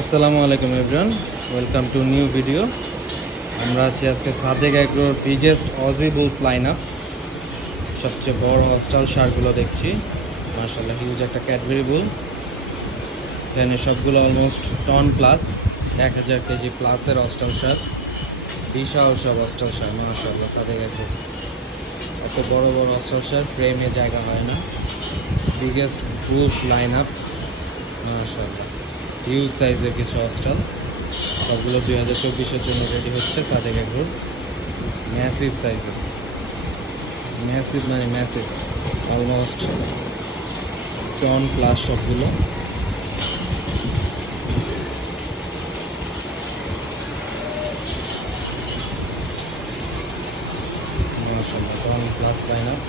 আসসালামু আলাইকুম everyone, welcome to new video. আমরা আছি আজকে সাদেক অ্যাগ্রোর biggest Aussie bulls line up. সবচেয়ে বড় অস্টাল সারগুলো দেখছি, মার্শাল্লাহ হিউজ একটা ক্যাডবেরি বুল। এখানে সবগুলো অলমোস্ট টন প্লাস, 1000 কেজি প্লাসের অস্টাল সার। বিশাল সব অস্টাল সার, মার্শাল্লাহ সাদেক অ্যাগ্রো। এত বড় বড় অস্টাল সার ফ্রেমে জায়গা হয় না। বিগেস্ট বুলস লাইন আপ, মার্শাল্লাহ হিউজ সাইজের কিছু অস্টাল। সবগুলো 2024-এর জন্য রেডি হচ্ছে সাদেক অ্যাগ্রোর। ম্যাসিভ সাইজের, ম্যাসিভ মানে ম্যাসিভ, অলমোস্ট টন প্লাস সবগুলো। মাশাআল্লাহ টন প্লাস লাইন আপ।